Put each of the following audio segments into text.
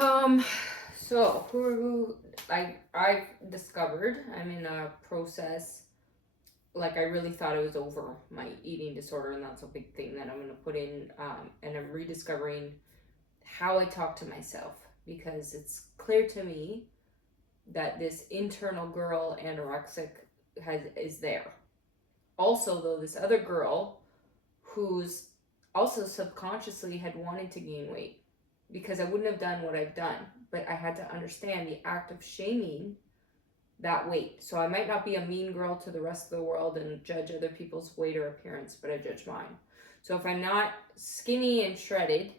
Um, so I've discovered I'm in a process. Like I really thought it was over my eating disorder, and that's a big thing that I'm gonna put in. And I'm rediscovering how I talk to myself because it's clear to me that this internal girl anorexic is there. Also, though, this other girl who's also subconsciously had wanted to gain weight because I wouldn't have done what I've done, but I had to understand the act of shaming that weight. So I might not be a mean girl to the rest of the world and judge other people's weight or appearance, but I judge mine. So if I'm not skinny and shredded,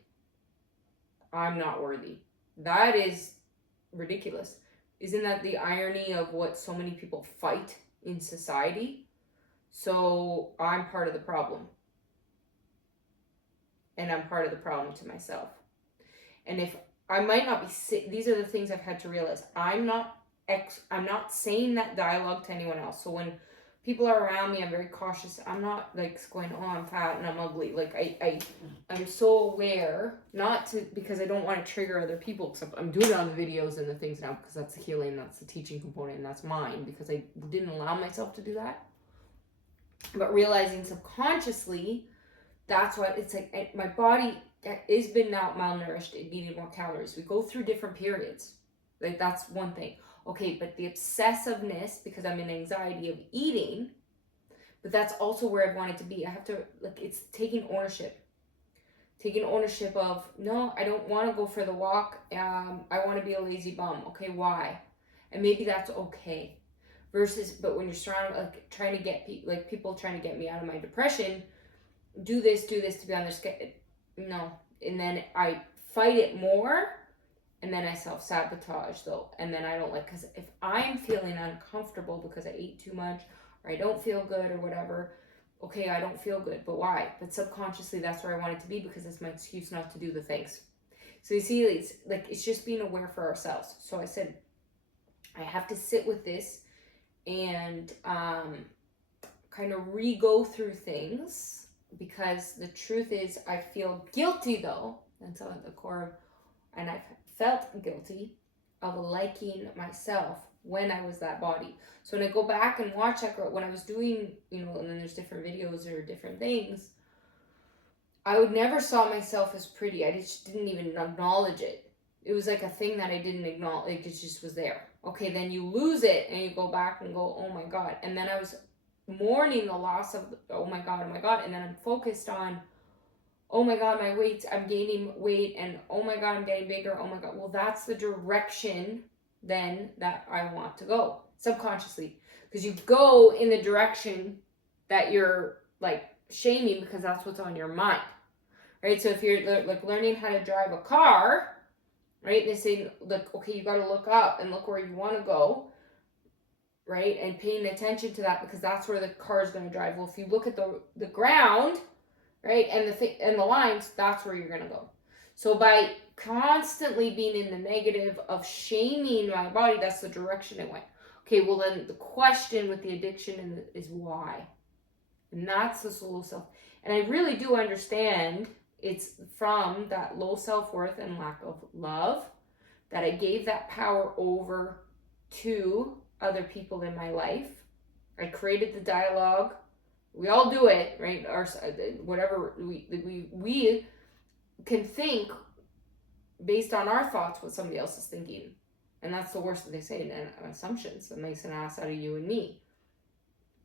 I'm not worthy. That is ridiculous. Isn't that the irony of what so many people fight in society? So I'm part of the problem. And I'm part of the problem to myself. And if I might not be sick, these are the things I've had to realize. I'm not saying that dialogue to anyone else. So when people are around me, I'm very cautious. I'm not like going, oh, I'm fat and I'm ugly. Like I'm so aware, not to, because I don't want to trigger other people, except I'm doing it on the videos and the things now because that's the healing, that's the teaching component, and that's mine because I didn't allow myself to do that. But realizing subconsciously, that's why it's like my body has been now malnourished. It needed more calories. We go through different periods. Like that's one thing. Okay, but the obsessiveness, because I'm in anxiety of eating, but that's also where I wanted to be. I have to, like, it's taking ownership. Taking ownership of, no, I don't want to go for the walk. I want to be a lazy bum. Okay, why? And maybe that's okay. Versus, but when you're surrounded, like, trying to get people trying to get me out of my depression, do this to be on their schedule. No. And then I fight it more, and then I self-sabotage though. And then I don't like, because if I'm feeling uncomfortable because I ate too much or I don't feel good or whatever, okay, I don't feel good, but why? But subconsciously that's where I want it to be because it's my excuse not to do the things. So you see, it's just being aware for ourselves. So I said I have to sit with this and kind of re-go through things, because the truth is I feel guilty though. That's at the core of, and I've felt guilty of liking myself when I was that body. So when I go back and watch that girl, when I was doing, and then there's different videos or different things, I would never saw myself as pretty. I just didn't even acknowledge it. It was like a thing that I didn't acknowledge. Like it just was there. Okay, then you lose it and you go back and go, oh my God. And then I was mourning the loss of, oh my God. And then I'm focused on, oh my God, I'm gaining weight, and oh my God, I'm getting bigger. Oh my God. Well, that's the direction then that I want to go subconsciously, because you go in the direction that you're like shaming because that's what's on your mind, right? So if you're like learning how to drive a car, right? They say, like, okay, you got to look up and look where you want to go, right? And paying attention to that because that's where the car is going to drive. Well, if you look at the ground, right, and the lines, that's where you're gonna go. So by constantly being in the negative of shaming my body, that's the direction it went. Okay, well then the question with the addiction is why, and that's the low self. And I really do understand it's from that low self-worth and lack of love that I gave that power over to other people in my life. I created the dialogue. We all do it, right? Our whatever we can think based on our thoughts what somebody else is thinking, and that's the worst that they say. And assumptions that makes an ass out of you and me.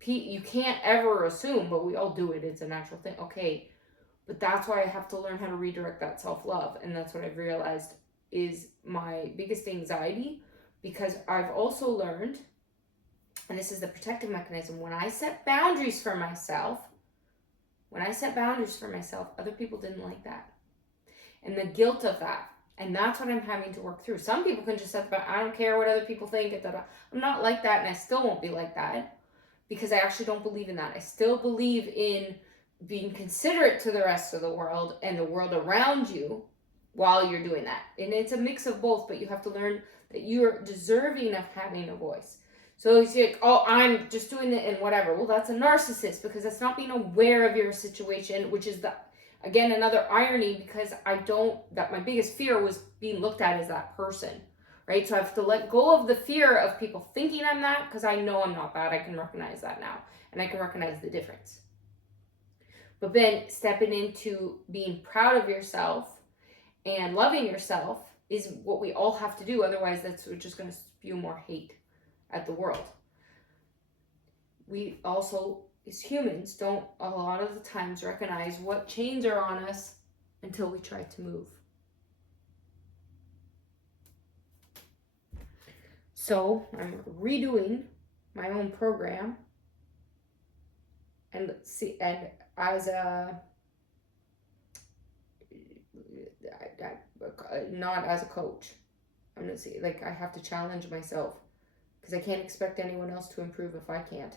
You can't ever assume, but we all do it. It's a natural thing. Okay, but that's why I have to learn how to redirect that self-love, and that's what I've realized is my biggest anxiety, because I've also learned, and this is the protective mechanism, when I set boundaries for myself, other people didn't like that. And the guilt of that. And that's what I'm having to work through. Some people can just set the, I don't care what other people think. I'm not like that, and I still won't be like that, because I actually don't believe in that. I still believe in being considerate to the rest of the world and the world around you while you're doing that. And it's a mix of both, but you have to learn that you're deserving of having a voice. So you say, oh, I'm just doing it and whatever. Well, that's a narcissist, because that's not being aware of your situation, which is Again, another irony, because my biggest fear was being looked at as that person, right? So I have to let go of the fear of people thinking I'm that, because I know I'm not that. I can recognize that now, and I can recognize the difference. But then stepping into being proud of yourself and loving yourself is what we all have to do. Otherwise, we're just going to spew more hate at the world. We also, as humans, don't a lot of the times recognize what chains are on us until we try to move. So I'm redoing my own program, and as a not as a coach. I'm gonna see, like, I have to challenge myself, because I can't expect anyone else to improve if I can't.